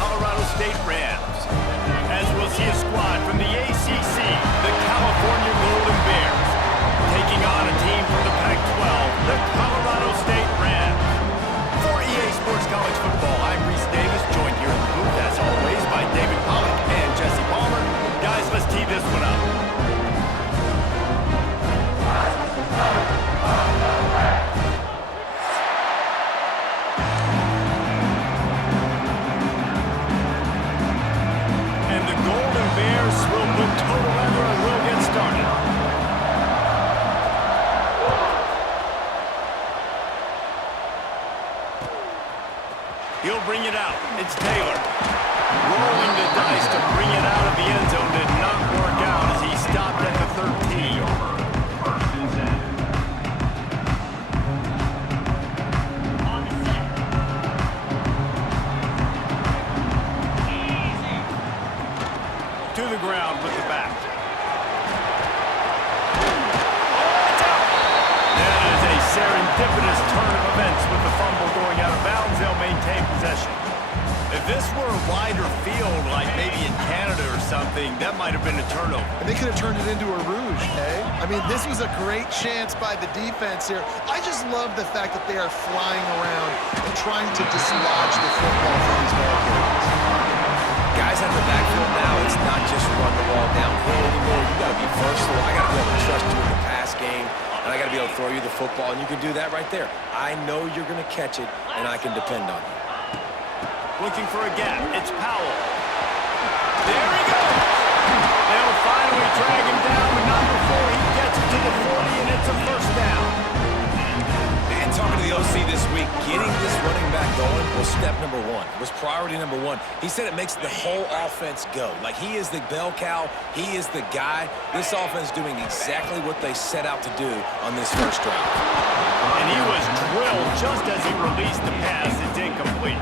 Colorado State Rams. As we'll see a squad from the ACC, the California Golden Bears, taking on a team from the Pac-12, the Colorado State Rams. For EA Sports College Football, I'm Reese Davis, joined here in the booth, as always, by David Pollack and Jesse Palmer. Guys, let's tee this one up. And the Golden Bears will put total leather and will get started. He'll bring it out. It's Taylor. Rolling the dice to bring it out of the end zone did not work out as he stopped at the 13. To the ground with the back. That is a serendipitous turn of events with the fumble going out of bounds. They'll maintain possession. If this were a wider field, like maybe in Canada or something, that might have been a turnover. And they could have turned it into a rouge, eh? I mean, this was a great chance by the defense here. I just love the fact that they are flying around and trying to dislodge the football from these ball carriers. Guys at the backfield now, it's not just run the ball downhill anymore. You got to be versatile. I got to be able to trust you in the pass game, and I got to be able to throw you the football, and you can do that right there. I know you're going to catch it, and I can depend on you. Looking for a gap. It's Powell. There he goes. They'll finally drag him down, but not before he gets it to the 40, and it's a first down. And talking to the OC this week, getting this running back going was step number one. It was priority number one. He said it makes the whole offense go. Like, he is the bell cow. He is the guy. This offense doing exactly what they set out to do on this first drive. And he was drilled just as he released the pass. It's incomplete.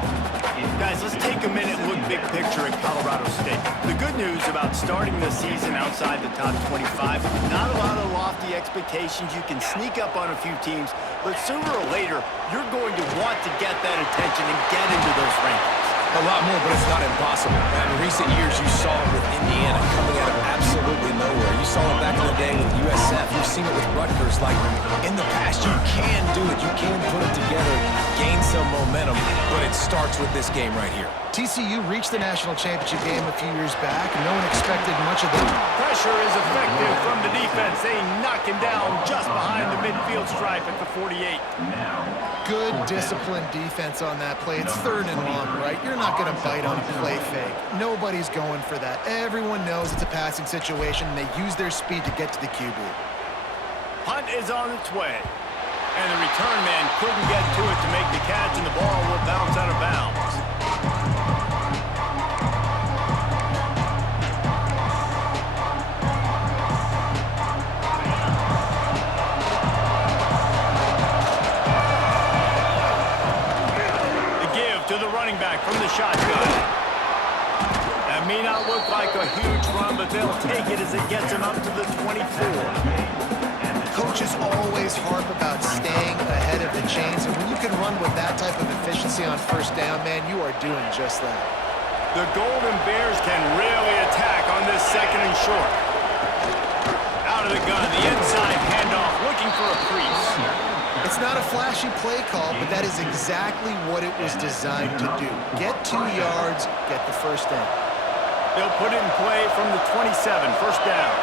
Guys, let's take a minute and look big picture at Colorado State. The good news about starting the season outside the top 25, not a lot of lofty expectations. You can sneak up on a few teams, but sooner or later, you're going to want to get that attention and get into those rankings. A lot more, but it's not impossible. In recent years, you saw it with Indiana coming out of absolutely nowhere. You saw it back in the day with USF. You've seen it with Rutgers. Like, in the past, you can do it. You can put it together, gain some momentum, but it starts with this game right here. TCU reached the national championship game a few years back, and no one expected much of them. Pressure is effective from the defense. They knock him down just behind the midfield stripe at the 48. Good, disciplined defense on that play. It's 3rd and long, right? You're not going to bite on a play fake. Nobody's going for that. Everyone knows it's a passing situation, and they use their speed to get to the QB. Punt is on its way. And the return man couldn't get to it to make the catch, and the ball will bounce out of bounds. To the running back from the shotgun. That may not look like a huge run, but they'll take it as it gets him up to the 24. Coaches always harp about staying ahead of the chains, and when you can run with that type of efficiency on first down, man, you are doing just that. The Golden Bears can really attack on this 2nd and short. Out of the gun, the inside handoff, looking for a crease. It's not a flashy play call, but that is exactly what it was designed to do. Get 2 yards, get the first down. They'll put it in play from the 27, first down.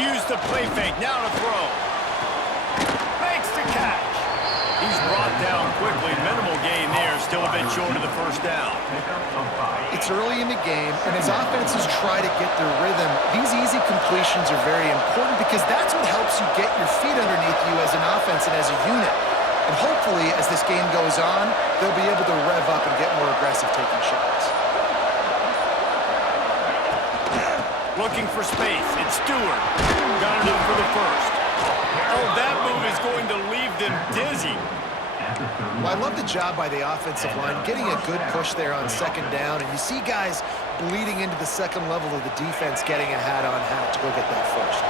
Use the play fake, now to throw. Makes the catch. He's brought down quickly, minimal gain there, still a bit short of the first down. It's early in the game, and as offenses try to get their rhythm, these easy completions are very important because that's what helps you get your feet underneath you as an offense and as a unit. And hopefully, as this game goes on, they'll be able to rev up and get more aggressive taking shots. Looking for space, it's Stewart. Got it in for the first. Oh, that move is going to leave them dizzy. Well, I love the job by the offensive line, getting a good push there on 2nd down, and you see guys bleeding into the second level of the defense getting a hat-on-hat to go get that first.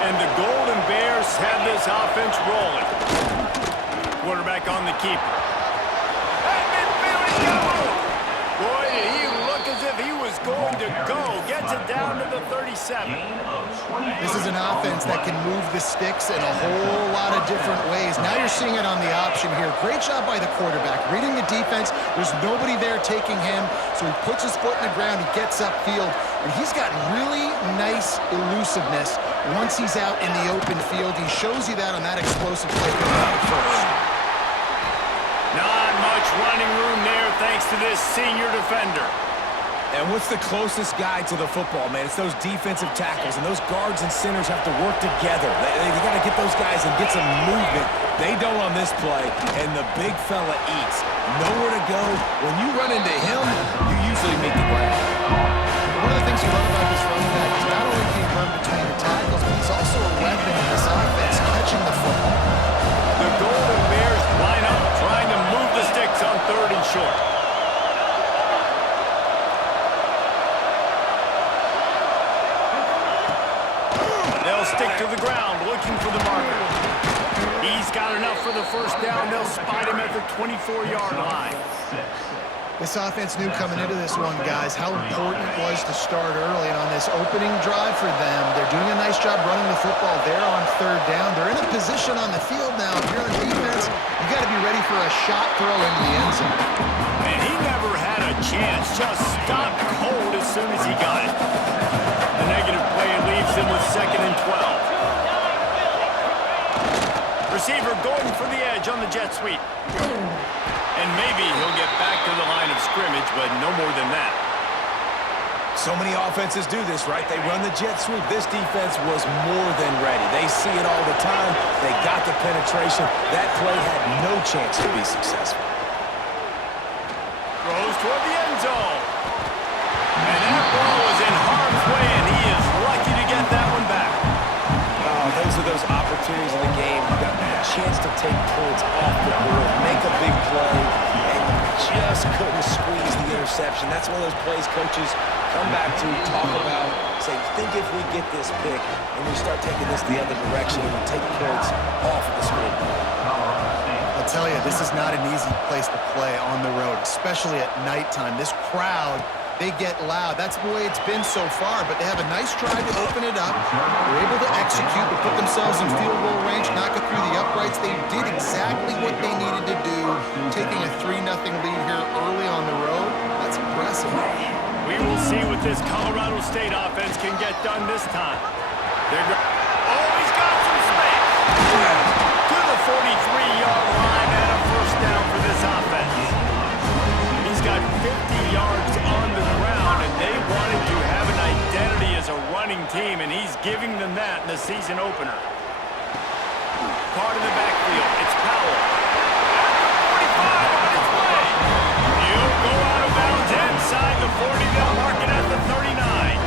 And the Golden Bears have this offense rolling. Quarterback on the keeper. At midfield, he's got room. Boy, did he look as if he was going to go. Gets it down to the 37. This is an offense that can move the sticks in a whole lot of different ways. Now you're seeing it on the option here. Great job by the quarterback. Reading the defense, there's nobody there taking him, so he puts his foot in the ground, he gets upfield, and he's got really nice elusiveness once he's out in the open field. He shows you that on that explosive play coming out first. Not much running room there thanks to this senior defender. And what's the closest guy to the football, man? It's those defensive tackles, and those guards and centers have to work together. They got to get those guys and get some movement. They don't on this play, and the big fella eats. Nowhere to go. When you run into him, you usually meet the ground. One of the things you love about this running back is not only can he run between the tackles, but he's also a weapon in this offense, catching the football. The Golden Bears line up, trying to move the sticks on 3rd and short. They'll stick to the ground, looking for the marker. He's got enough for the first down. They'll spot him at the 24-yard line. This offense knew coming into this one, guys, how important it was to start early. And on this opening drive for them, they're doing a nice job running the football there on 3rd down. They're in a position on the field now. If you're on defense, you got to be ready for a shot throw into the end zone. And he never had a chance. Just stopped cold as soon as he got it. The negative play leaves him with 2nd and 12. Receiver going for the edge on the jet sweep. And maybe he'll get back to the line of scrimmage, but no more than that. So many offenses do this, right? They run the jet sweep. This defense was more than ready. They see it all the time. They got the penetration. That play had no chance to be successful. Throws toward the end zone. And that ball was in harm's way, and he is lucky to get that one back. Oh, those are those opportunities in the game. You got a chance to take points off the board, make a big play, and you just couldn't squeeze the interception. That's one of those plays coaches come back to, talk about, say, think if we get this pick and we start taking this the other direction and we take points off the scoreboard. I'll tell you, this is not an easy place to play on the road, especially at nighttime. This crowd, they get loud. That's the way it's been so far, but they have a nice drive to open it up. They're able to execute, to put themselves in field goal range, knock it through the uprights. They did exactly what they needed to do, taking a 3-0 lead here early on the road. That's impressive. We will see what this Colorado State offense can get done this time. Oh, he's got some space. To the 43-yard line and a first down for this offense. He's got 50 yards on the ground, and they wanted to have an identity as a running team, and he's giving them that in the season opener. Card in the backfield. It's Powell. At the 45 on its way. He'll go out of bounds inside the 40. They'll mark it at the 39.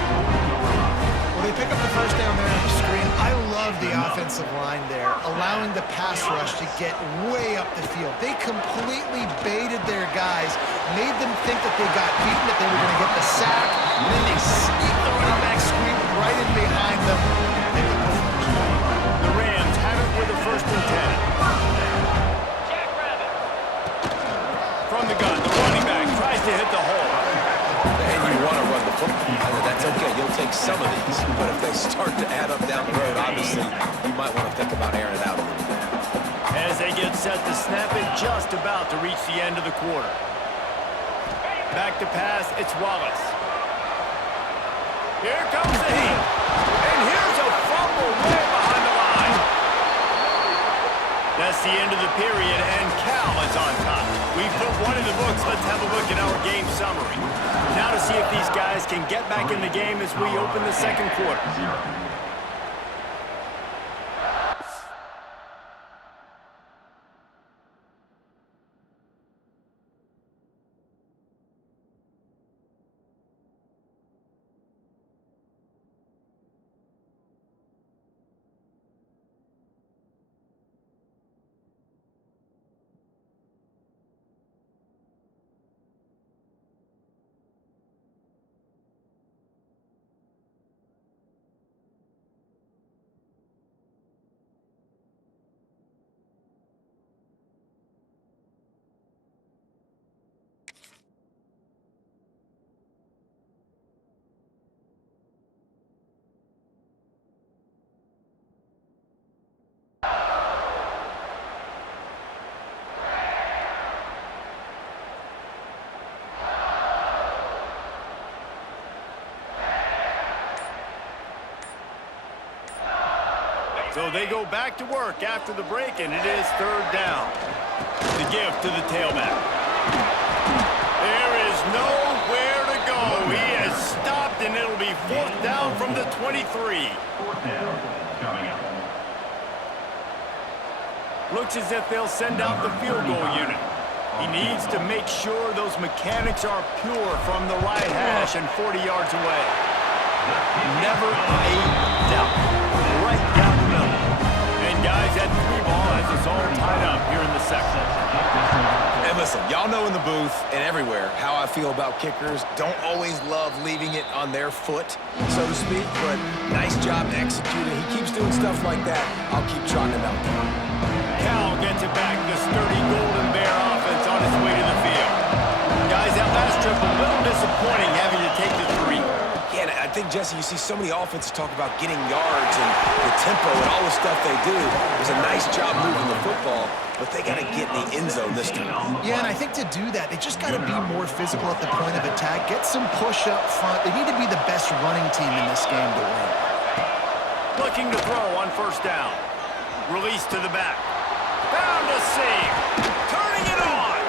Well, they pick up the first down there on the screen. I love the offensive line there, allowing the pass rush to get way up the field. They completely baited their guys, made them think that they got beaten, that they were going to get the sack, and then they sneak the running back screen right in behind them. The Rams have it with a 1st and 10. From the gun, the running back tries to hit the hole. And you want to run the football. That's okay. You'll take some of these. But if they start to add up down the road, obviously, you might want to think about airing it out a little bit. As they get set to snap it, just about to reach the end of the quarter. Back to pass, it's Wallace. Here comes the heat. And here's a fumble way behind the line. That's the end of the period, and Cal is on top. We've put one in the books. Let's have a look at our game summary. Now to see if these guys can get back in the game as we open the 2nd quarter. So they go back to work after the break, and it is third down. The give to the tailback. There is nowhere to go. He has stopped, and it'll be fourth down from the 23. Looks as if they'll send out the field goal unit. He needs to make sure those mechanics are pure from the right hash and 40 yards away. Never a doubt. Right down the middle. And guys, that 3 ball has us all tied up here in the second. And listen, y'all know in the booth and everywhere how I feel about kickers. Don't always love leaving it on their foot, so to speak, but nice job executing. He keeps doing stuff like that. I'll keep trotting him out there. Cal gets it back. The sturdy Golden Bear offense on its way to the field. Guys, that last trip a little disappointing having to take the 3. Yeah, and I think, Jesse, you see so many offenses talk about getting yards and the tempo and all the stuff they do. It was a nice job moving the football, but they got to get in the end zone this time. Yeah, and I think to do that, they just got to be more physical at the point of attack. Get some push up front. They need to be the best running team in this game to win. Looking to throw on first down. Release to the back. Found a seam. Turning it on.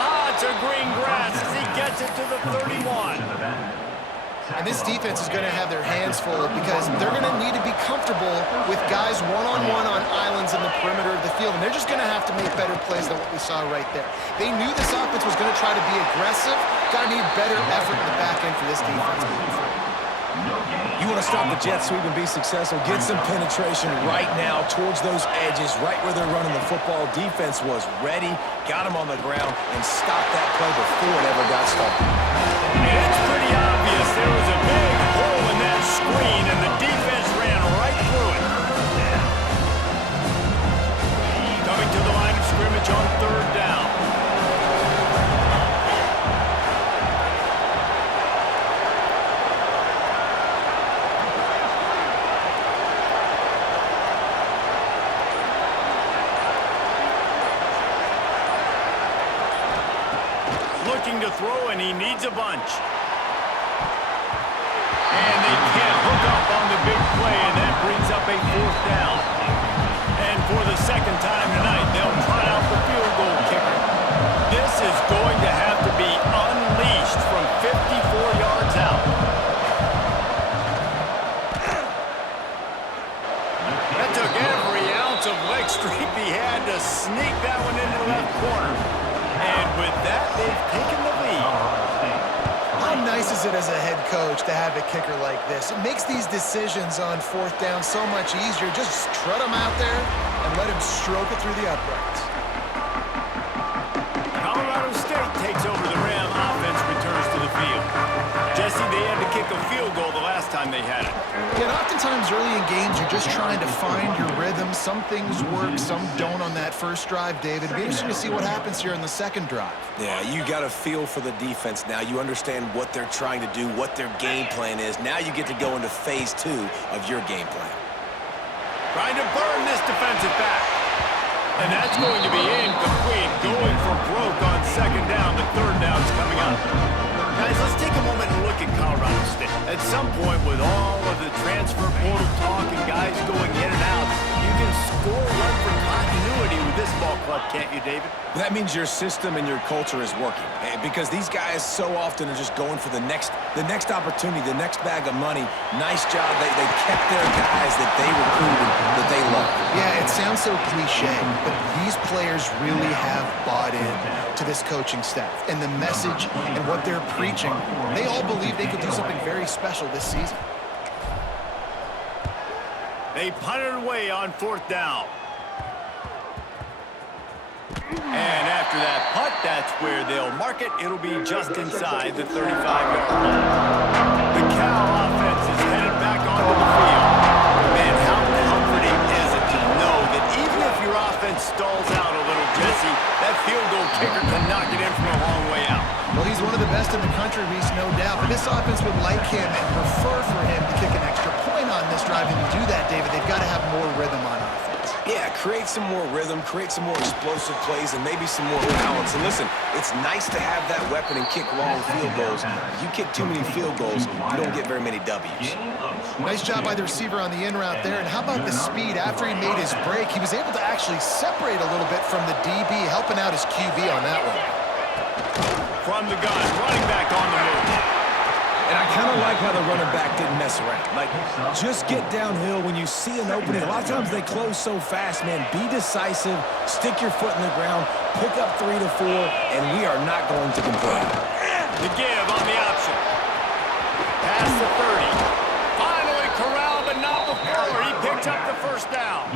Lots of green grass as he gets it to the 31. And this defense is going to have their hands full because they're going to need to be comfortable with guys one-on-one on islands in the perimeter of the field. And they're just going to have to make better plays than what we saw right there. They knew this offense was going to try to be aggressive. Got to need better effort in the back end for this defense moving forward. You want to stop the jet sweep and be successful, get some penetration right now towards those edges, right where they're running the football. Defense was ready, got him on the ground, and stopped that play before it ever got started. It's pretty obvious there was a big hole in that screen, and the defense ran right through it. Coming to the line of scrimmage on third down. Looking to throw, and he needs a bunch. And they can't hook up on the big play, and that brings up a fourth down. And for the second time tonight, they'll try out the field goal kicker. This is going to have to be unleashed from 54 yards out. That took every ounce of leg strength he had to sneak that one into the left corner. And with that, they've taken the lead. How nice is it as a head coach to have a kicker like this? It makes these decisions on fourth down so much easier. Just trot him out there and let him stroke it through the uprights. Colorado State takes over the Ram offense, returns to the field. Jesse, they had to kick a field goal the last time they had it. Yeah, and oftentimes early in games, you're just trying to find your rhythm. Some things work, some don't on that first drive, David. It'll be interesting to see what happens here in the second drive. Yeah, you got to feel for the defense now. You understand what they're trying to do, what their game plan is. Now you get to go into phase 2 of your game plan. Trying to burn this defensive back. And that's going to be incomplete. Going for broke on second down. The third down's coming up. Guys, let's take a moment and look at Colorado State. At some point, with all of the transfer portal talk and guys going in and out, you can score one for continuity with this ball club, can't you, David? That means your system and your culture is working, because these guys so often are just going for the next opportunity, the next bag of money. Nice job. They kept their guys that they recruited, that they love. Yeah, it sounds so cliche, but these players really have bought in to this coaching staff and the message and what they're preaching. They all believe they could do something very special this season. They punted away on fourth down. And after that punt, that's where they'll mark it. It'll be just inside the 35-yard line. The Cal offense is headed back onto the field. Man, how comforting is it to know that even if your offense stalls out a little, Jesse, that field goal kicker can knock it in from a long way out. Well, he's one of the best in the country, Reese, no doubt. But this offense would like him and prefer for him to kick an extra point on this drive. And to do that, David, they've got to have more rhythm on offense. Yeah, create some more rhythm, create some more explosive plays, and maybe some more balance. And listen, it's nice to have that weapon and kick long field goals. If you kick too many field goals, you don't get very many W's. Nice job by the receiver on the in route there. And how about the speed? After he made his break, he was able to actually separate a little bit from the DB, helping out his QB on that one. From the gun, running back on the move. And I kind of like how the running back didn't mess around. Like, just get downhill when you see an opening. A lot of times they close so fast, man. Be decisive, stick your foot in the ground, pick up 3 to 4, and we are not going to complain. The give on the option. Past the 30. Finally corralled, but not before. He picked up the first down.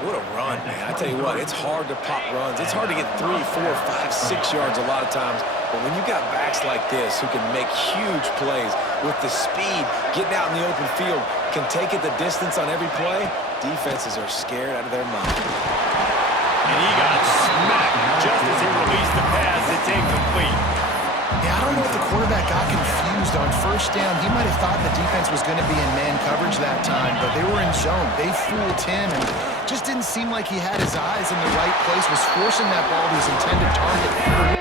What a run, man. I tell you what, it's hard to pop runs. It's hard to get 3, 4, 5, 6 yards a lot of times. But when you got backs like this who can make huge plays with the speed, getting out in the open field, can take it the distance on every play, defenses are scared out of their mind. And he got smacked just as he released the pass. It's incomplete. Yeah, I don't know if the quarterback got confused on first down. He might have thought the defense was going to be in man coverage that time, but they were in zone. They fooled him and just didn't seem like he had his eyes in the right place, was forcing that ball to his intended target.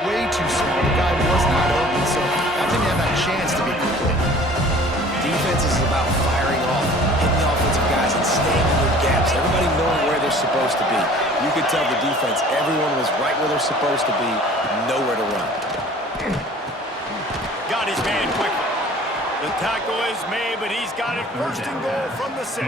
Way too small. The guy was not open, so that didn't have that chance to be complete. Defense is about firing off, hitting the offensive guys, and staying in their gaps. Everybody knowing where they're supposed to be. You could tell the defense, everyone was right where they're supposed to be, nowhere to run. Got his man quickly. The tackle is made, but he's got it first and goal from the 6.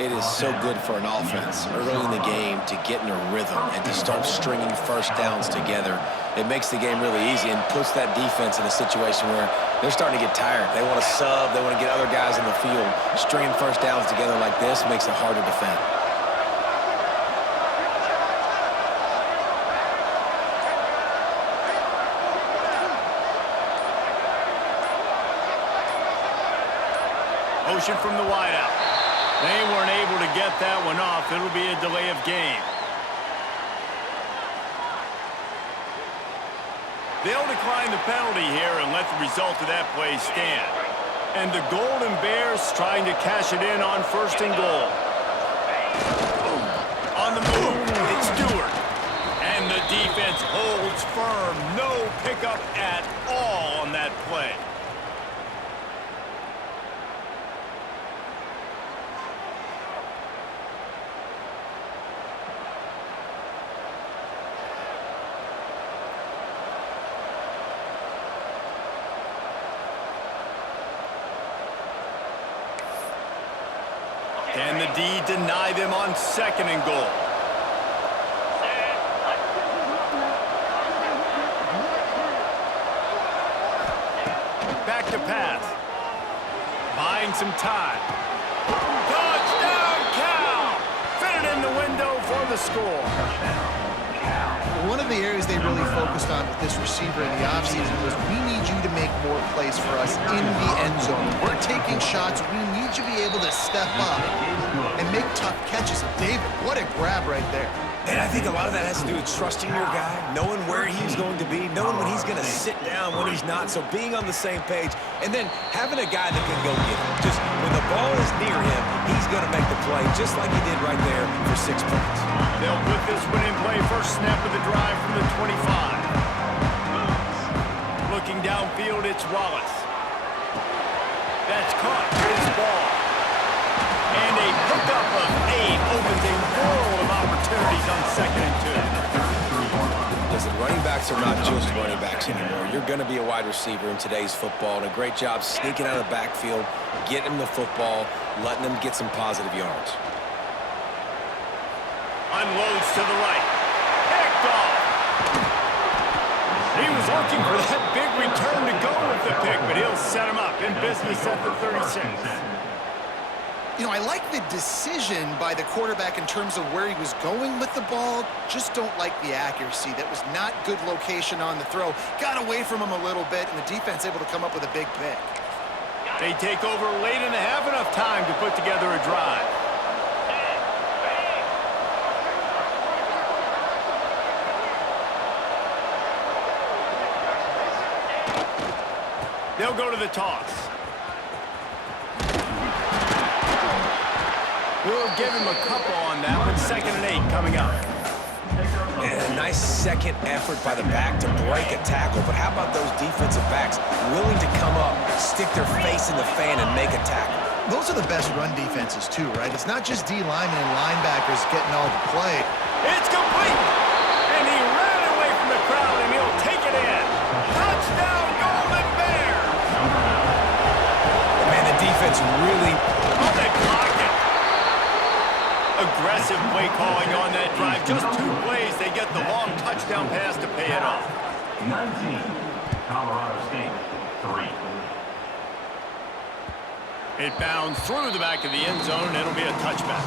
It is so good for an offense early in the game to get in a rhythm and to start stringing first downs together. It makes the game really easy and puts that defense in a situation where they're starting to get tired. They want to sub. They want to get other guys in the field. Stringing first downs together like this makes it hard to defend. Motion from the wideout. They weren't able to get that one off. It'll be a delay of game. They'll decline the penalty here and let the result of that play stand. And the Golden Bears trying to cash it in on first and goal. On the move, it's Stewart. And the defense holds firm. No pickup at all on that play. Can the D deny them on second and goal? Back to pass. Buying some time. Touchdown, Cal! Fit it in the window for the score. One of the areas they really focused on with this receiver in the offseason was, we need you to make more plays for us in the end zone. We're taking shots. We need you to be able to step up and make tough catches. And David, what a grab right there. And I think a lot of that has to do with trusting your guy, knowing where he's going to be, knowing when he's going to sit down, when he's not. So being on the same page, and then having a guy that can go get him. Just when the ball is near him, he's going to make the play, just like he did right there for 6 points. They'll put this one in play. First snap of the drive from the 25. Looking downfield, it's Wallace. That's caught. His ball. And a pickup of 8 opens a world of opportunities on second and 2. Listen, running backs are not just running backs anymore. You're going to be a wide receiver in today's football, and a great job sneaking out of the backfield, getting them the football, letting them get some positive yards. Unloads to the right. Picked off. He was looking for that big return to go with the pick, but he'll set him up in business at the 36. You know, I like the decision by the quarterback in terms of where he was going with the ball. Just don't like the accuracy. That was not good location on the throw. Got away from him a little bit, and the defense able to come up with a big pick. They take over late in the half, enough time to put together a drive. They'll go to the toss. We'll give him a couple on that one. 2nd and 8 coming up. And a nice second effort by the back to break a tackle. But how about those defensive backs willing to come up, stick their face in the fan, and make a tackle? Those are the best run defenses, too, right? It's not just D linemen and linebackers getting all the play. It's complete! And he ran away from the crowd, and he'll take it in. Touchdown, Golden Bears! Man, the defense really... Oh, they blocked it. Aggressive play calling on that drive. Just 2 plays, they get the long touchdown pass to pay it off. 19, Colorado State, 3. It bounds through the back of the end zone, and it'll be a touchback.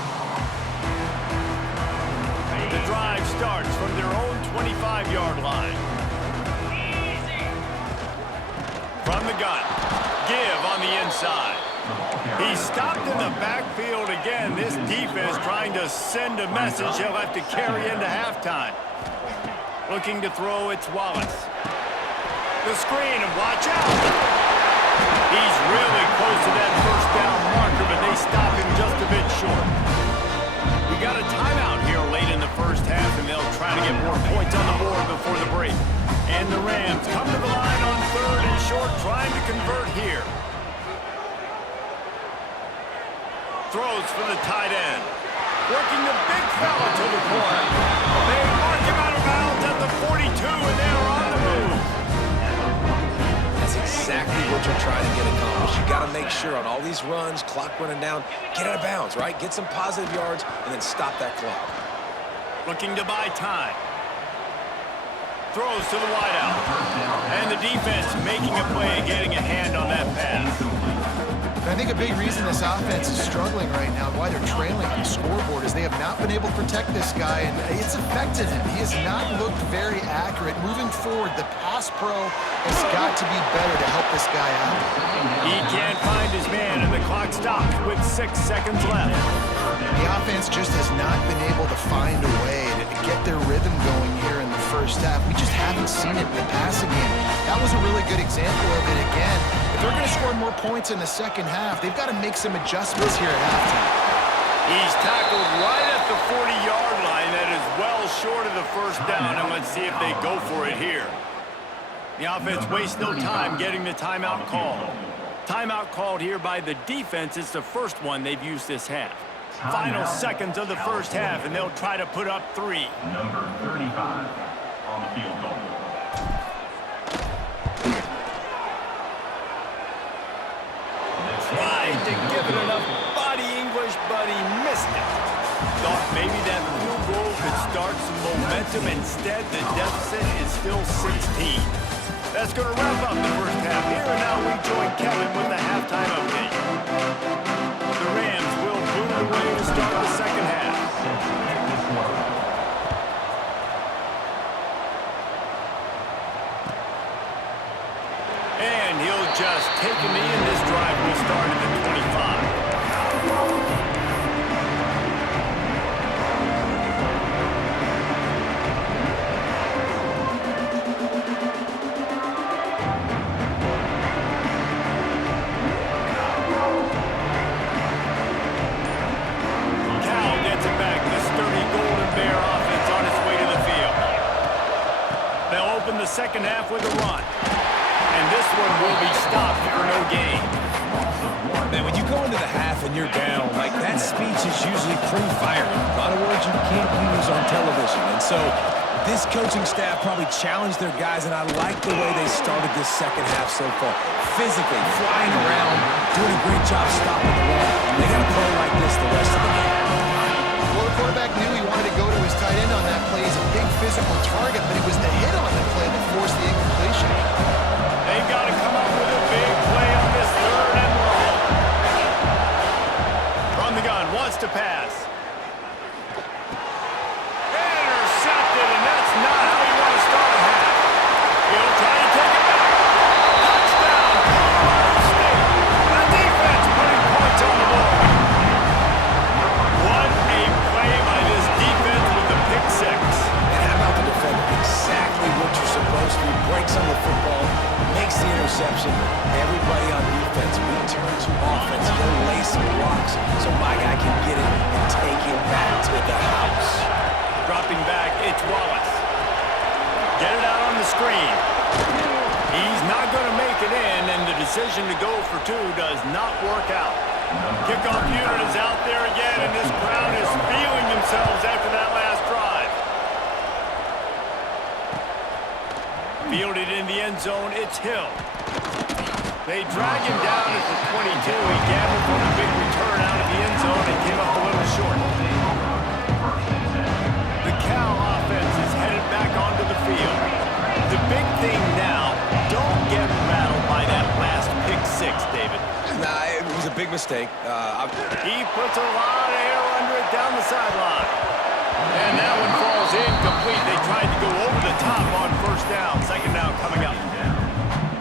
The drive starts from their own 25-yard line. From the gun, give on the inside. He stopped in the backfield again. This defense trying to send a message he'll have to carry into halftime. Looking to throw, it's Wallace. The screen, and watch out. He's really close to that first down marker, but they stop him just a bit short. We got a timeout here late in the first half, and they'll try to get more points on the board before the break. And the Rams come to the line on 3rd and short, trying to convert here. Throws for the tight end. Working the big fella to the corner. They mark him out of bounds at the 42, and they're on the move. That's exactly what you're trying to get accomplished. You got to make sure on all these runs, clock running down, get out of bounds, right? Get some positive yards, and then stop that clock. Looking to buy time. Throws to the wideout. And the defense making a play, getting a hand on that pass. And I think a big reason this offense is struggling right now, why they're trailing on the scoreboard, is they have not been able to protect this guy, and it's affected him. He has not looked very accurate. Moving forward, the pass pro has got to be better to help this guy out. He can't find his man, and the clock stops with 6 seconds left. The offense just has not been able to find a way to get their rhythm going here in the first half. We just haven't seen it in the passing game. That was a really good example of it again. If they're going to score more points in the second half, they've got to make some adjustments here at halftime. He's tackled right at the 40-yard line. That is well short of the first down, and let's see if they go for it here. The offense wastes no time getting the timeout called. Timeout called here by the defense. It's the first one they've used this half. Final seconds of the first half, and they'll try to put up 3. Number 35 on the field goal. Tried to give it enough body English, but he missed it. Thought maybe that field goal could start some momentum. Instead, the deficit is still 16. That's going to wrap up the first half here, and now we join Kevin with the halftime update. The Rams will boot it away to start the second half. And he'll just take a knee, and this drive will start at the 25. Cal gets it back. The sturdy Golden Bear offense on its way to the field. They'll open the second half with a run. And this one will be stopped for no gain. Man, when you go into the half and you're down, like, that speech is usually pretty fiery. A lot of words you can't use on television. And so this coaching staff probably challenged their guys, and I like the way they started this second half so far. Physically, flying around, doing a great job stopping the run. They got to play like this the rest of the game. Well, the quarterback knew he wanted to go to his tight end on that play. He's a big physical target, but it was the hit on the play that forced the incompletion. They've got to come up with a big play on this 3rd and long. From to offense. He'll lay some blocks so my guy can get it and take it back to the house. Dropping back, it's Wallace. Get it out on the screen. He's not going to make it in, and the decision to go for two does not work out. Kickoff unit is out there again, and this crowd is feeling themselves after that last drive. Fielded in the end zone, it's Hill. They drag him down at the 22. He gambled for the big return out of the end zone and came up a little short. The Cal offense is headed back onto the field. The big thing now, don't get rattled by that last pick six, David. Nah, it was a big mistake. He puts a lot of air under it down the sideline. And that one falls incomplete. They tried to go over the top on first down. Second down coming up.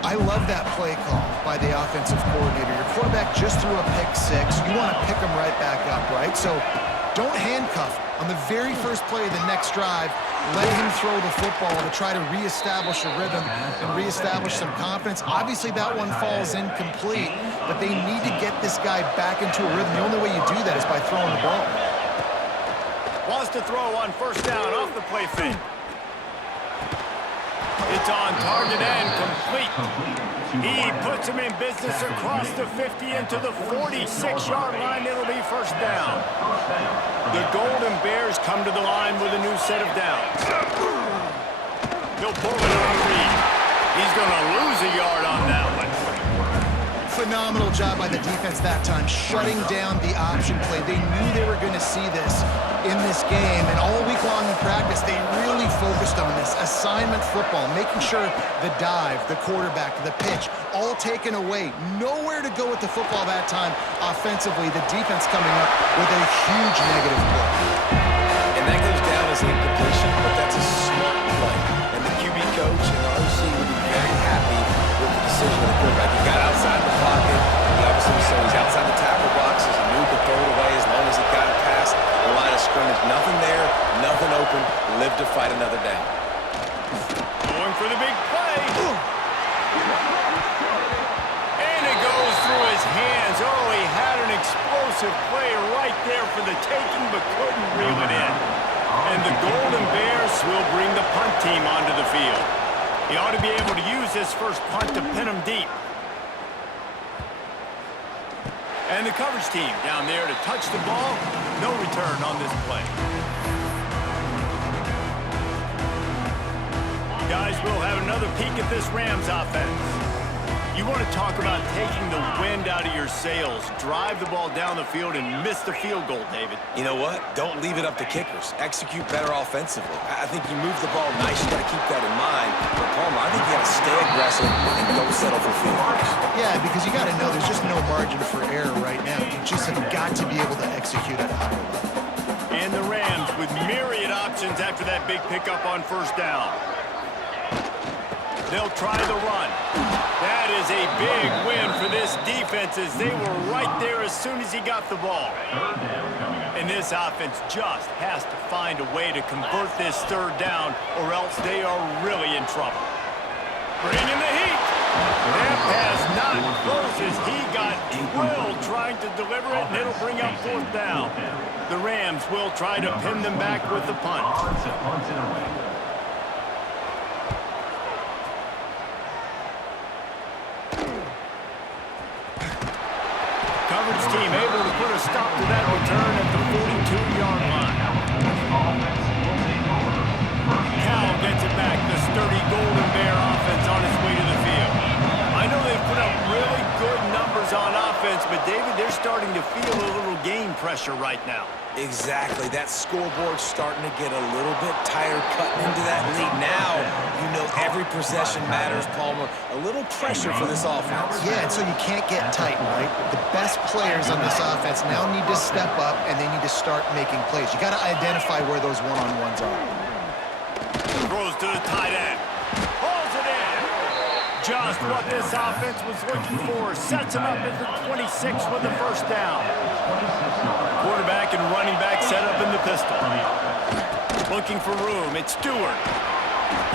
I love that play call by the offensive coordinator. Your quarterback just threw a pick six. You want to pick him right back up, right? So don't handcuff him. On the very first play of the next drive, let him throw the football to try to reestablish a rhythm and reestablish some confidence. Obviously, that one falls incomplete, but they need to get this guy back into a rhythm. The only way you do that is by throwing the ball. Wants to throw on first down off the play fake. It's on target and complete. He puts him in business across the 50 into the 46-yard line. It'll be first down. The Golden Bears come to the line with a new set of downs. He'll pull it on the read. He's going to lose a yard on that one. Phenomenal job by the defense that time, shutting down the option play. They knew they were going to see this in this game, and all week long in practice, they really focused on this assignment football, making sure the dive, the quarterback, the pitch, all taken away. Nowhere to go with the football that time offensively. The defense coming up with a huge negative play. And that goes down as an incompletion, but that's a smart play. And the QB coach and the OC would be very happy with the decision of the quarterback. He got outside the pocket. He obviously saw he's outside the tackle boxes. He knew he could throw it away as long as he got it past the line of scrimmage. Nothing there, nothing open. Live to fight another down. Going for the big play. And it goes through his hands. Oh, he had an explosive play right there for the taking, but couldn't reel it in. And the Golden Bears will bring the punt team onto the field. He ought to be able to use this first punt to pin him deep. And the coverage team down there to touch the ball. No return on this play. Guys, we'll have another peek at this Rams offense. You want to talk about taking the wind out of your sails. Drive the ball down the field and miss the field goal, David. You know what? Don't leave it up to kickers. Execute better offensively. I think you move the ball nice. You got to keep that in mind. But Palmer, I think you got to stay aggressive and don't settle for field goals. Yeah, because you got to know there's just no margin for error right now. You just have got to be able to execute at a higher level. And the Rams with myriad options after that big pickup on first down. They'll try the run. That is a big win for this defense as they were right there as soon as he got the ball. And this offense just has to find a way to convert this third down or else they are really in trouble. Bringing the heat. That pass not close as he got drilled trying to deliver it, and it'll bring up fourth down. The Rams will try to pin them back with the punt. Coverage team able to put a stop to that return at the 42-yard line. Cal gets it back. The sturdy Golden Bear offense on its way to the field. I know they've put up really good numbers on offense, but David, they're starting to feel a little game pressure right now. Exactly. That scoreboard's starting to get a little bit tired cutting into that lead. Now, you know every possession matters, Palmer. A little pressure for this offense. Yeah, and so you can't get tight, right? The best players on this offense now need to step up, and they need to start making plays. You got to identify where those one-on-ones are. Throws to the tight end. Pulls it in. Just what this offense was looking for. Sets him up at the 26 with the first down. Quarterback and running back set up in the pistol. Looking for room. It's Stewart.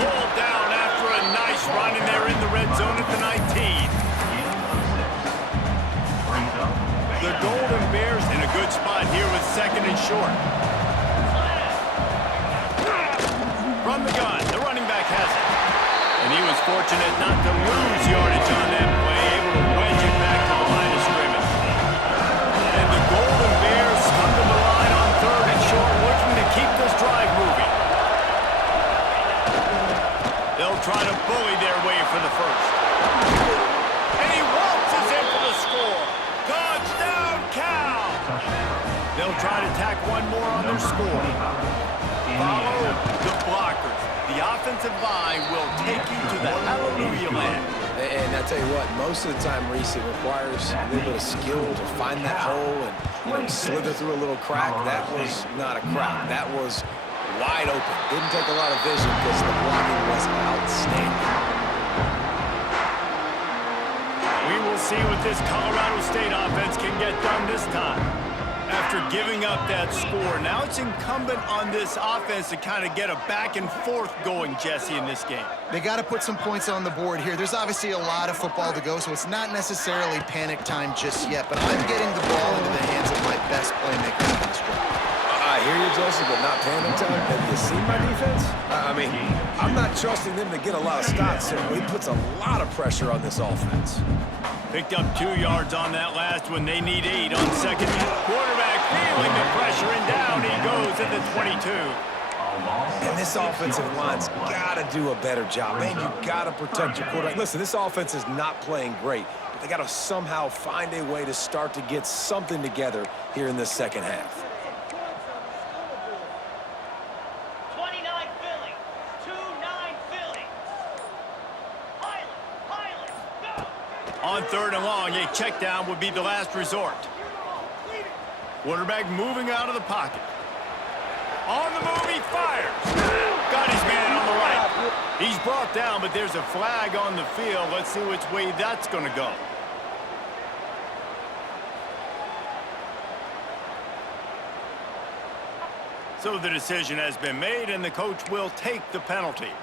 Pulled down after a nice run, and they're in the red zone at the 19. The Golden Bears in a good spot here with second and short. From the gun, the running back has it. And he was fortunate not to lose yardage on that play, able to wedge it back to the line of scrimmage. And the Golden Bears come to the line on third and short, looking to keep this drive moving. They'll try to bully their way for the first. And he waltzes in for the score. Touchdown, Cal! They'll try to tack one more on their score. Follow the blockers. The offensive line will take you to the hallelujah land. And I tell you what, most of the time, Reese, it requires a little bit of skill to find that hole and slither through a little crack. That was not a crack. That was wide open. Didn't take a lot of vision because the blocking was outstanding. We will see what this Colorado State offense can get done this time. After giving up that score, now it's incumbent on this offense to kind of get a back and forth going, Jesse, in this game. They got to put some points on the board here. There's obviously a lot of football to go, so it's not necessarily panic time just yet, but I'm getting the ball into the hands of my best playmaker in this drive. I hear you, Jesse, but not panic time. Have you seen my defense? I mean, I'm not trusting them to get a lot of stops, so he puts a lot of pressure on this offense. Picked up 2 yards on that last one. They need 8 on second. Quarterback feeling the pressure, and down he goes at the 22. And this offensive line's got to do a better job. Man, you got to protect your quarterback. Listen, this offense is not playing great, but they got to somehow find a way to start to get something together here in this second half. 29 Philly, 2-9 Philly. Pilot, go! On third and long, a check down would be the last resort. Quarterback moving out of the pocket. On the move, he fires. Got his man on the right. He's brought down, but there's a flag on the field. Let's see which way that's going to go. So the decision has been made, and the coach will take the penalty.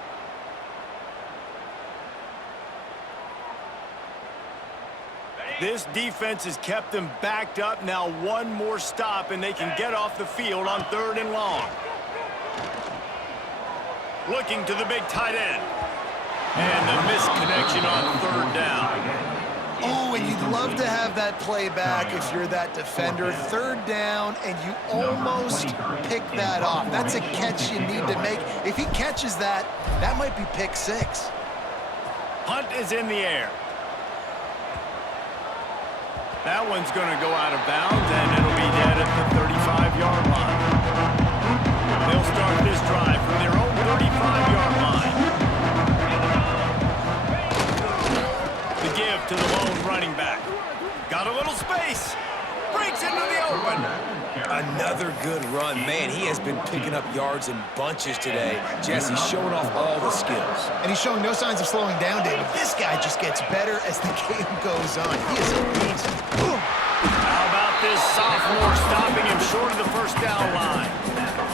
This defense has kept them backed up. Now one more stop, and they can get off the field on third and long. Looking to the big tight end. And the misconnection on third down. Oh, and you'd love to have that play back if you're that defender. Third down, and you almost pick that off. That's a catch you need to make. If he catches that, that might be pick 6. Hunt is in the air. That one's going to go out of bounds, and it'll be dead at the 35-yard line. They'll start this drive from their own 35-yard line. The give to the lone running back. Got a little space. Breaks into the open. Another good run. Man, he has been picking up yards in bunches today. Jesse's showing off all the skills. And he's showing no signs of slowing down, David. This guy just gets better as the game goes on. He is a beast. How about this sophomore stopping him short of the first down line?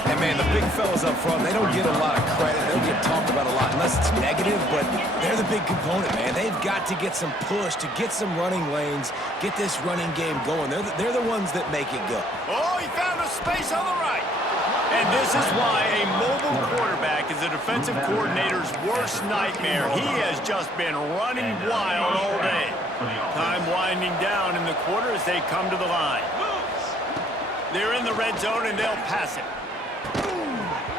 And man, the big fellas up front, they don't get a lot of credit. They don't get talked about a lot unless it's negative, but they're the big component, man. They've got to get some push, to get some running lanes, get this running game going. They're the ones that make it go. Oh, he found a space on the right. And this is why a mobile quarterback is a defensive coordinator's worst nightmare. He has just been running wild all day. Time winding down in the quarter as they come to the line. They're in the red zone, and they'll pass it.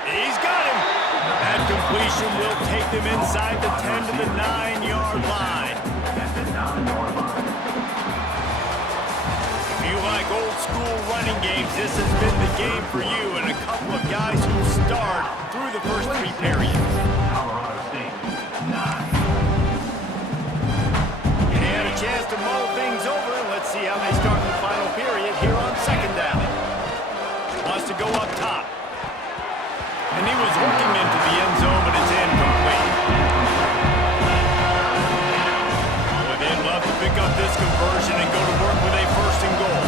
He's got him. That completion will take them inside the 10 to the 9-yard line. If you like old school running games, this has been the game for you and a couple of guys who starred through the first 3 periods. Colorado State, 9. They had a chance to mull things over, and let's see how they start the final period here on second down. Wants to go up top. And he was working into the end zone, but it's incomplete. Well, they'd love to pick up this conversion and go to work with a first and goal.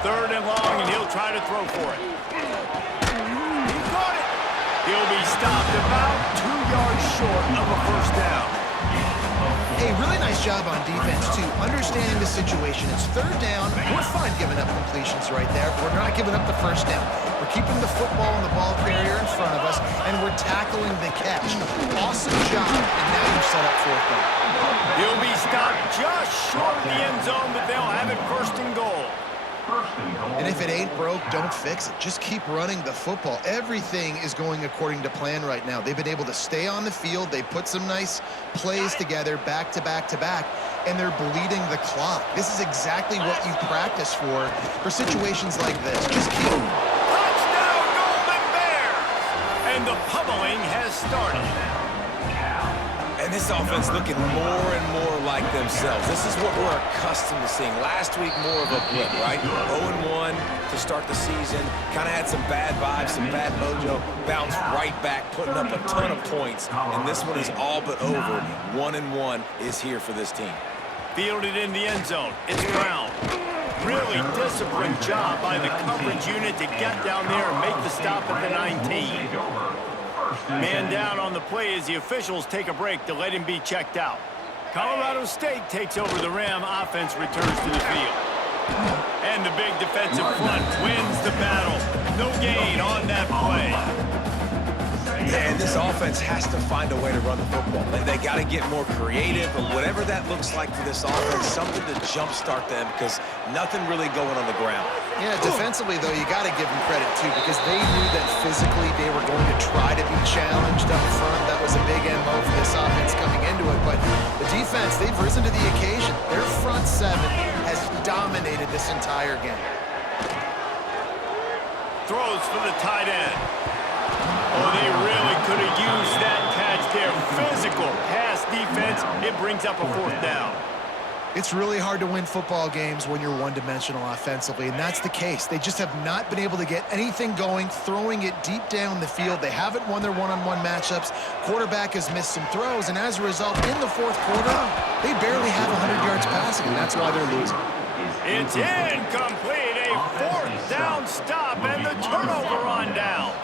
Third and long, and he'll try to throw for it. He caught it. He'll be stopped about 2 yards short of a first down. Hey, really nice job on defense, too, understanding the situation. It's third down. We're fine giving up completions right there, but we're not giving up the first down. We're keeping the football and the ball carrier in front of us, and we're tackling the catch. Awesome job, and now you've set up fourth down. He'll be stopped just short of the end zone, but they'll have it first and goal. And if it ain't broke, don't fix it. Just keep running the football. Everything is going according to plan right now. They've been able to stay on the field. They put some nice plays together back to back to back, and they're bleeding the clock. This is exactly what you practice for situations like this. Just keep... Touchdown, Golden Bears! And the pummeling has started. And this offense looking more and more like themselves. This is what we're accustomed to seeing. Last week, more of a blip, right? 0-1 to start the season. Kind of had some bad vibes, some bad mojo. Bounced right back, putting up a ton of points. And this one is all but over. 1-1 is here for this team. Fielded in the end zone. It's Brown. Really disciplined job by the coverage unit to get down there and make the stop at the 19. Man down on the play as the officials take a break to let him be checked out. Colorado State takes over the Ram. Offense returns to the field. And the big defensive front wins the battle. No gain on that play. And this offense has to find a way to run the football. They got to get more creative, but whatever that looks like for this offense, something to jumpstart them because nothing really going on the ground. Yeah, defensively, though, you got to give them credit, too, because they knew that physically they were going to try to be challenged up front. That was a big MO for this offense coming into it. But the defense, they've risen to the occasion. Their front seven has dominated this entire game. Throws for the tight end. Oh, they really could have used that catch there. Physical pass defense. It brings up a fourth down. It's really hard to win football games when you're one-dimensional offensively, and that's the case. They just have not been able to get anything going, throwing it deep down the field. They haven't won their one-on-one matchups. Quarterback has missed some throws, and as a result, in the fourth quarter, they barely have 100 yards passing, and that's why they're losing. It's incomplete. A fourth down stop, and the turnover on downs.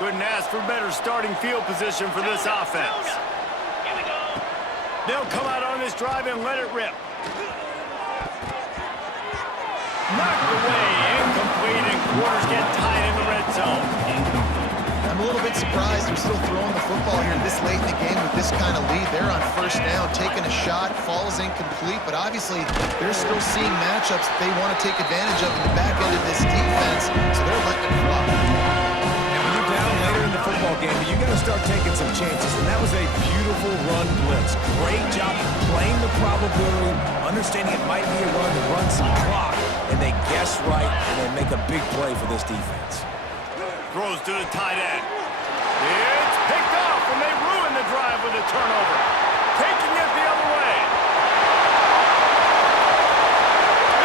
Couldn't ask for better starting field position for this offense. Here we go. They'll come out on this drive and let it rip. Knocked away, incomplete, and quarters get tied in the red zone. I'm a little bit surprised they're still throwing the football here this late in the game with this kind of lead. They're on first down, taking a shot, falls incomplete, but obviously they're still seeing matchups that they want to take advantage of in the back end of this defense, so they're letting it fly. Football game, but you got to start taking some chances, and that was a beautiful run blitz. Great job playing the probability, understanding it might be a run to run some clock, and they guess right, and they make a big play for this defense. Throws to the tight end. It's picked off, and they ruin the drive with a turnover. Taking it the other way.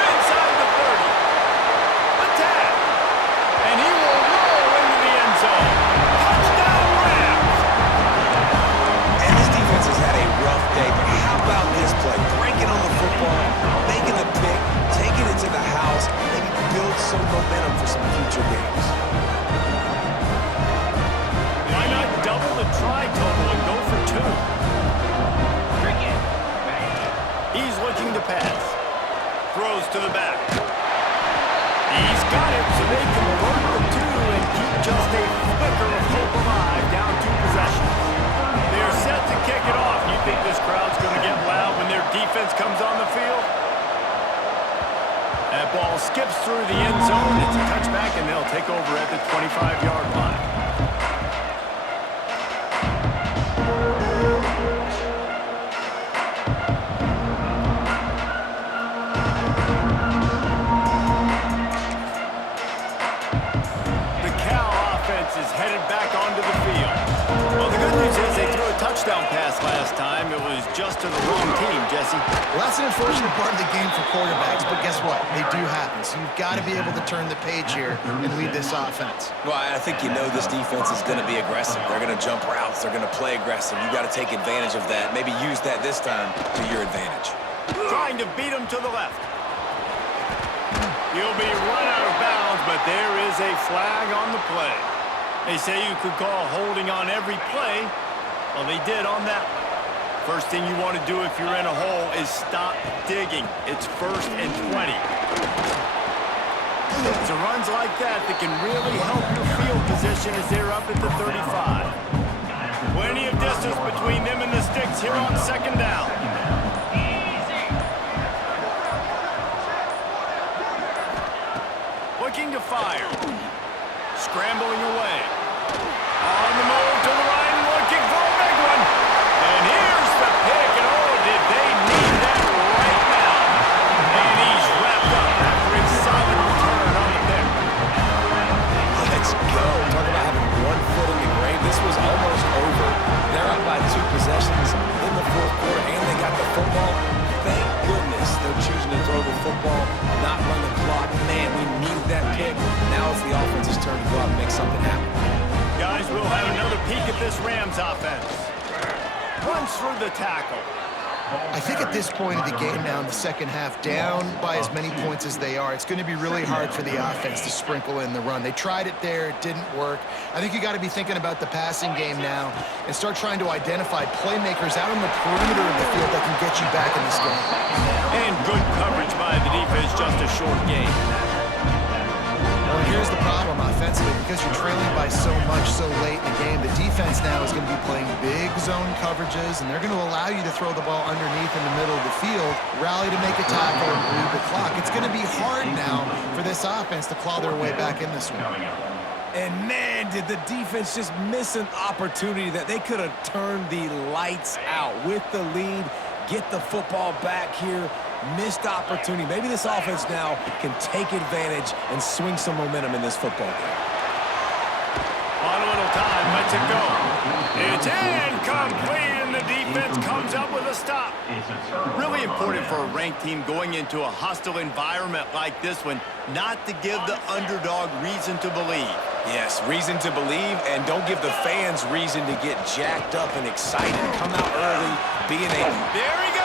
Inside the 30. A tag. And he will roll into the end zone. Day, but how about this play? Breaking on the football, making the pick, taking it to the house, maybe build some momentum for some future games. Why not double the try total and go for two? He's looking to pass. Throws to the back. He's got it, so they convert the two and keep just a flicker of hope alive down two possessions. They're set to kick it off. You think this crowd's going to get loud when their defense comes on the field? That ball skips through the end zone. It's a touchback, and they'll take over at the 25-yard line. The Cal offense is headed back onto the field. Well, the good news is they threw a touchdown pass last time. It was just to the wrong team, Jesse. Well, that's an unfortunate part of the game for quarterbacks, but guess what? They do happen, so you've got to be able to turn the page here and lead this offense. Well, I think you know this defense is going to be aggressive. They're going to jump routes. They're going to play aggressive. You've got to take advantage of that. Maybe use that this time to your advantage. Trying to beat him to the left. He'll be run out of bounds, but there is a flag on the play. They say you could call holding on every play. Well, they did on that one. First thing you want to do if you're in a hole is stop digging. It's 1st and 20. It's runs like that that can really help your field position as they're up at the 35. Plenty of distance between them and the sticks here on 2nd down. Looking to fire. Scrambling away. On the move to the right, looking for a big one. And here's the pick, and oh, did they need that right now. And he's wrapped up after a solid return on the pick. Let's go. Talk about having one foot in the grave. This was almost over. They're up by 2 possessions in the 4th quarter, and they got the football. Thank goodness they're choosing to throw the football, not run the clock. Man, we needed that pick. Now it's the offense's turn to go out and make something happen. Guys, we'll have another peek at this Rams offense. Runs through the tackle. I think at this point of the game now in the 2nd half, down by as many points as they are, it's going to be really hard for the offense to sprinkle in the run. They tried it there. It didn't work. I think you got to be thinking about the passing game now and start trying to identify playmakers out on the perimeter of the field that can get you back in this game. And good coverage by the defense, just a short game. Well, here's the problem offensively. Because you're trailing by so much so late in the game, the defense now is going to be playing big zone coverages, and they're going to allow you to throw the ball underneath in the middle of the field, rally to make a tackle, and bleed the clock. It's going to be hard now for this offense to claw their way back in this one. And man, did the defense just miss an opportunity that they could have turned the lights out with the lead, get the football back here. Missed opportunity. Maybe this offense now can take advantage and swing some momentum in this football game. On a little time, lets it go. It's incomplete, and the defense comes up with a stop. Really important for a ranked team going into a hostile environment like this one, not to give the underdog reason to believe. Yes, reason to believe, and don't give the fans reason to get jacked up and excited. Come out early, being a... There he goes.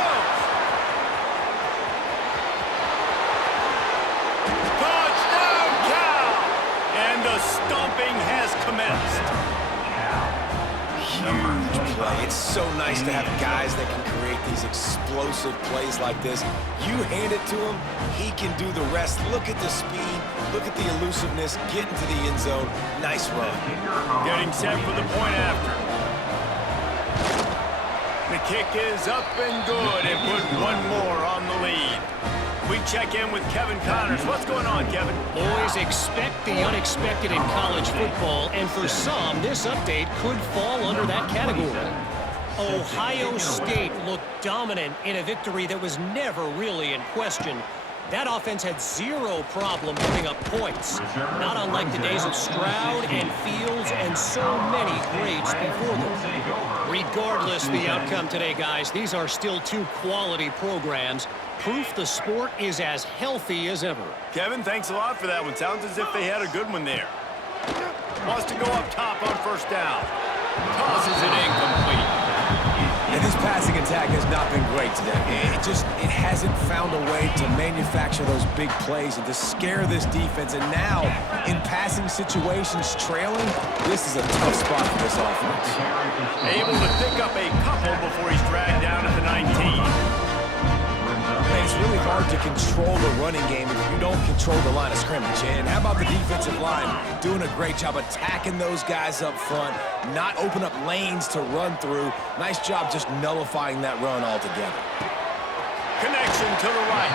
Touchdown, Cal! And the stomping has commenced. Huge play. It's so nice to have guys that can create these explosive plays like this. You hand it to him, he can do the rest. Look at the speed, look at the elusiveness, get into the end zone. Nice run. Getting set for the point after. The kick is up and good, and put one more on the lead. We check in with Kevin Connors. What's going on, Kevin? Boys, expect the unexpected in college football, and for some, this update could fall under that category. Ohio State looked dominant in a victory that was never really in question. That offense had zero problem putting up points, not unlike the days of Stroud and Fields and so many greats before them. Regardless the outcome today, guys, these are still 2 quality programs. Proof the sport is as healthy as ever. Kevin, thanks a lot for that one. Sounds as if they had a good one there. Wants to go up top on 1st down. Tosses it incomplete. And this passing attack has not been great today. It hasn't found a way to manufacture those big plays and to scare this defense. And now, in passing situations, trailing, this is a tough spot for this offense. Able to pick up a couple before he's dragged down at the 19. Man, it's really hard to control the running game if you don't control the line of scrimmage. And how about the defensive line doing a great job attacking those guys up front, not open up lanes to run through. Nice job just nullifying that run altogether. Connection to the right.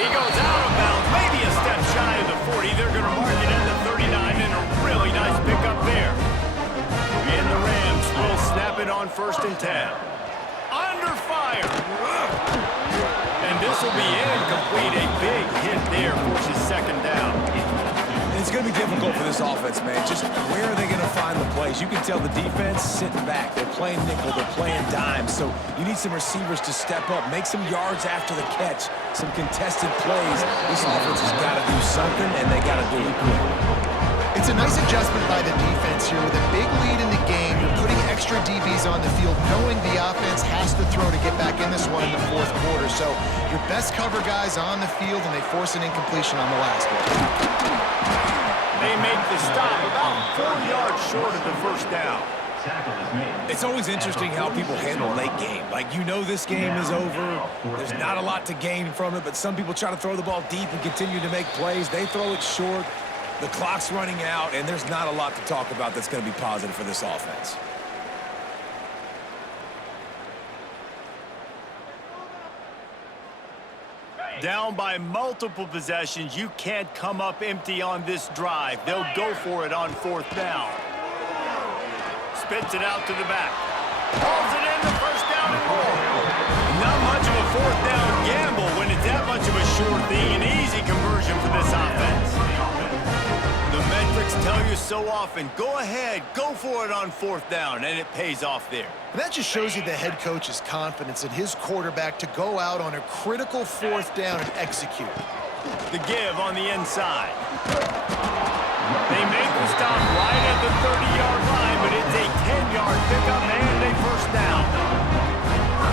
He goes out of bounds, maybe a step shy of the 40. They're going to mark it at the 39, and a really nice pickup there. And the Rams will snap it on 1st and 10. Under fire. And this will be incomplete. A big hit there, forces 2nd down. It's going to be difficult for this offense, man. Just where are they going to find the plays? You can tell the defense sitting back. They're playing nickel. They're playing dime. So you need some receivers to step up, make some yards after the catch, some contested plays. This offense has got to do something, and they got to do it quick. It's a nice adjustment by the defense here. With a big lead in the game, you're putting extra DBs on the field, knowing the offense has to throw to get back in this one in the 4th quarter. So your best cover guys on the field, and they force an incompletion on the last one. They make the stop about 4 yards short of the 1st down. Tackle is made. It's always interesting how people handle late game. Like, you know this game is over. There's not a lot to gain from it, but some people try to throw the ball deep and continue to make plays. They throw it short. The clock's running out, and there's not a lot to talk about that's going to be positive for this offense. Down by multiple possessions, you can't come up empty on this drive. They'll go for it on 4th down. Spits it out to the back. Pulls it in the 1st down and more. Not much of a 4th down gamble when it's that much of a sure thing. An easy conversion for this offense. The metrics tell you so often, go ahead, go for it on 4th down, and it pays off there. And that just shows you the head coach's confidence in his quarterback to go out on a critical 4th down and execute. The give on the inside. They make the stop right at the 30-yard line, but it's a 10-yard pickup and a 1st down.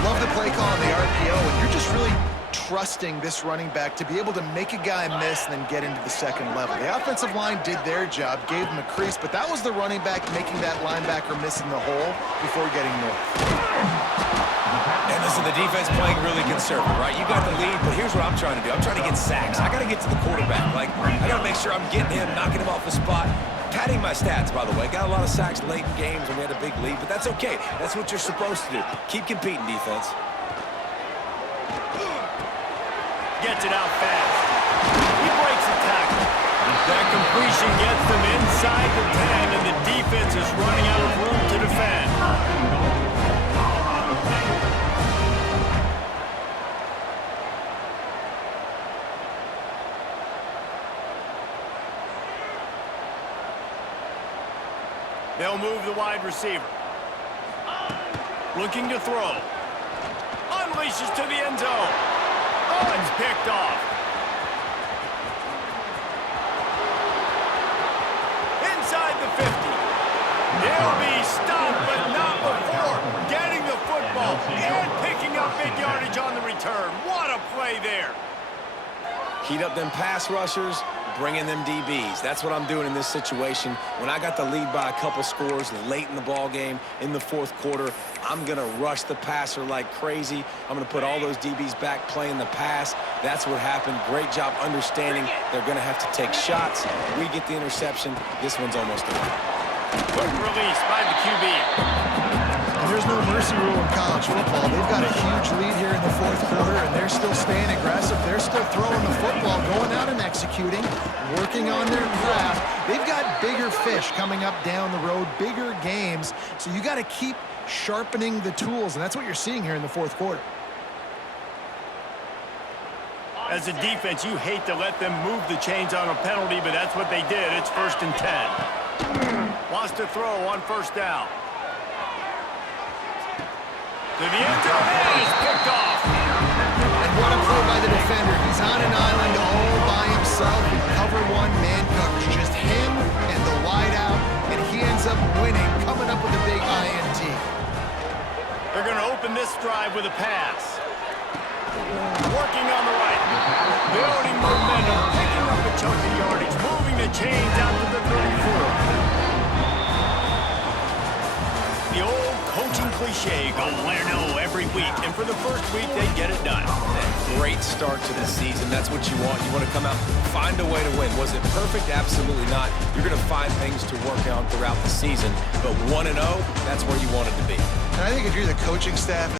Love the play call on the RPO, and you're just really trusting this running back to be able to make a guy miss and then get into the 2nd level. The offensive line did their job, gave him a crease, but that was the running back making that linebacker miss in the hole before getting north. And listen, the defense playing really conservative, right? You got the lead, but here's what I'm trying to do. I'm trying to get sacks. I got to get to the quarterback. Like, I got to make sure I'm getting him, knocking him off the spot. Padding my stats, by the way. Got a lot of sacks late in games when we had a big lead, but that's okay. That's what you're supposed to do. Keep competing, defense. Gets it out fast. He breaks the tackle. That completion gets them inside the 10, and the defense is running out of room to defend. They'll move the wide receiver. Looking to throw. Unleashes to the end zone. Oh, it's picked off. Inside the 50. He'll be stopped, but not before getting the football and picking up big yardage on the return. What a play there. Heat up them pass rushers, bring in them DBs. That's what I'm doing in this situation. When I got the lead by a couple scores late in the ball game, in the 4th quarter, I'm going to rush the passer like crazy. I'm going to put all those DBs back playing the pass. That's what happened. Great job understanding they're going to have to take shots. We get the interception. This one's almost over. Quick release by the QB. And there's no mercy rule in college football. They've got a huge lead here in the 4th quarter, and they're still staying aggressive. They're still throwing the football, going out and executing, working on their craft. They've got bigger fish coming up down the road, bigger games. So you got to keep sharpening the tools, and that's what you're seeing here in the 4th quarter. As a defense, you hate to let them move the chains on a penalty, but that's what they did. It's 1st and 10. Wants to throw on 1st down. To the end zone, and it's picked off. And what a play by the defender. He's on an island all by himself in cover 1 man coverage. Just him and the wide out, and he ends up winning, coming up with a big INT. They're going to open this drive with a pass. Working on the right. Building momentum, picking up a chunk of yardage, moving the chains out to the 34. The old coaching cliche, go win or no every week. And for the first week, they get it done. Great start to the season. That's what you want. You want to come out, find a way to win. Was it perfect? Absolutely not. You're going to find things to work on throughout the season. But 1-0, that's where you wanted to be. And I think if you're the coaching staff